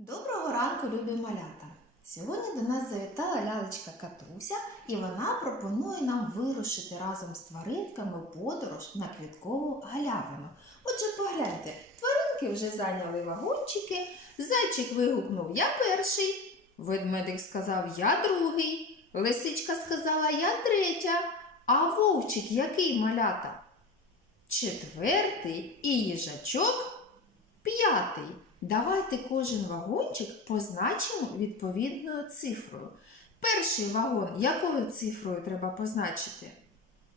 Доброго ранку, любі малята! Сьогодні до нас завітала лялечка Катруся, і вона пропонує нам вирушити разом з тваринками подорож на квіткову галявину. Отже, погляньте, тваринки вже зайняли вагончики, зайчик вигукнув Я перший, ведмедик сказав Я другий, лисичка сказала Я третя, а вовчик який малята? Четвертий і їжачок п'ятий. Давайте кожен вагончик позначимо відповідною цифрою. Перший вагон якою цифрою треба позначити?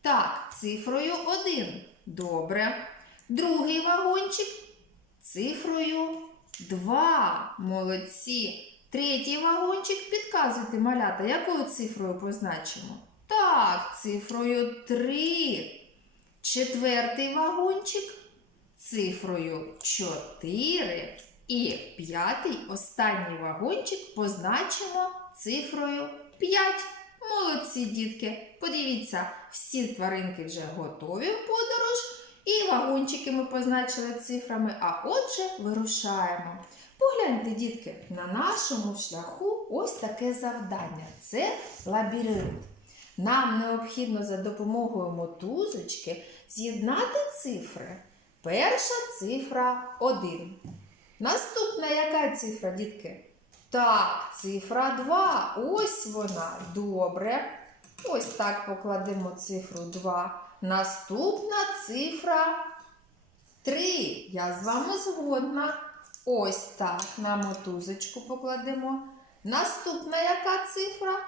Так, цифрою 1. Добре. Другий вагончик цифрою 2. Молодці. Третій вагончик підказуйте малята, якою цифрою позначимо? Так, цифрою 3. Четвертий вагончик цифрою 4. І п'ятий останній вагончик позначимо цифрою 5. Молодці, дітки! Подивіться, всі тваринки вже готові в подорож, і вагончики ми позначили цифрами, а отже, вирушаємо. Погляньте, дітки, на нашому шляху ось таке завдання це лабіринт. Нам необхідно за допомогою мотузочки з'єднати цифри. Перша цифра 1. Наступна яка цифра, дітки? Так, цифра 2. Ось вона. Добре. Ось так покладемо цифру 2. Наступна цифра 3. Я з вами згодна. Ось так. На мотузочку покладемо. Наступна яка цифра?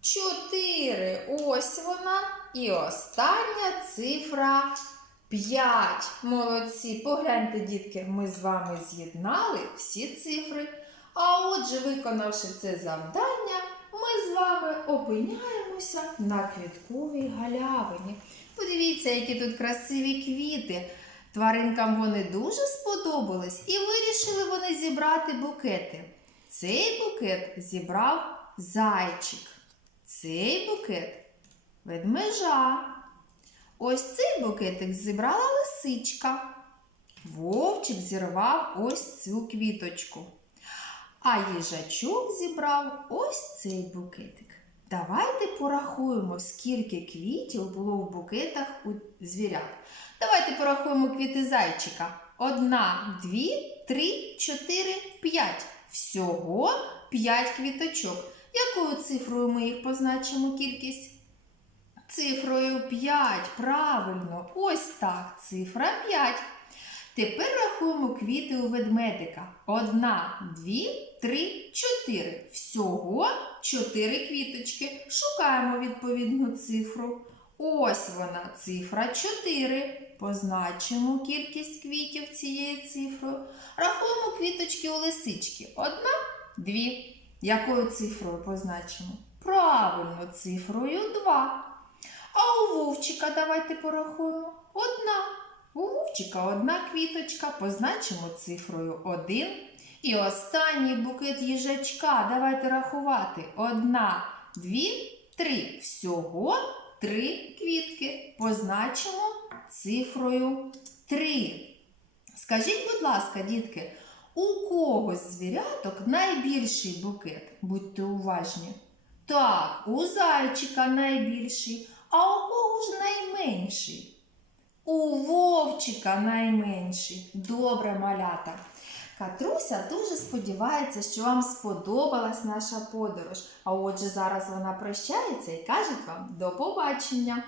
4. Ось вона. І остання цифра 5. Молодці. Погляньте, дітки, ми з вами з'єднали всі цифри. А отже, виконавши це завдання, ми з вами опиняємося на квітковій галявині. Подивіться, які тут красиві квіти. Тваринкам вони дуже сподобались і вирішили вони зібрати букети. Цей букет зібрав зайчик. Цей букет ведмежа. Ось цей букетик зібрала лисичка. Вовчик зірвав ось цю квіточку. А їжачок зібрав ось цей букетик. Давайте порахуємо, скільки квітів було в букетах у звірят. Давайте порахуємо квіти зайчика. Одна, дві, три, чотири, п'ять. Всього п'ять квіточок. Якою цифрою ми їх позначимо кількість? Цифрою 5. Правильно. Ось так. Цифра 5. Тепер рахуємо квіти у ведмедика. Одна, дві, три, чотири. Всього чотири квіточки. Шукаємо відповідну цифру. Ось вона, цифра 4. Позначимо кількість квітів цією цифрою. Рахуємо квіточки у лисички. Одна, дві. Якою цифрою позначимо? Правильно, цифрою 2. А у вовчика давайте порахуємо. Одна. У вовчика одна квіточка, позначимо цифрою 1. І останній букет їжачка. Давайте рахувати. Одна, дві, три. Всього три квітки. Позначимо цифрою 3. Скажіть, будь ласка, дітки, у кого з звіряток найбільший букет? Будьте уважні. Так, у зайчика найбільший. А у кого ж найменший? У вовчика найменший. Добре, малята. Катруся дуже сподівається, що вам сподобалась наша подорож. А отже, зараз вона прощається і каже вам до побачення.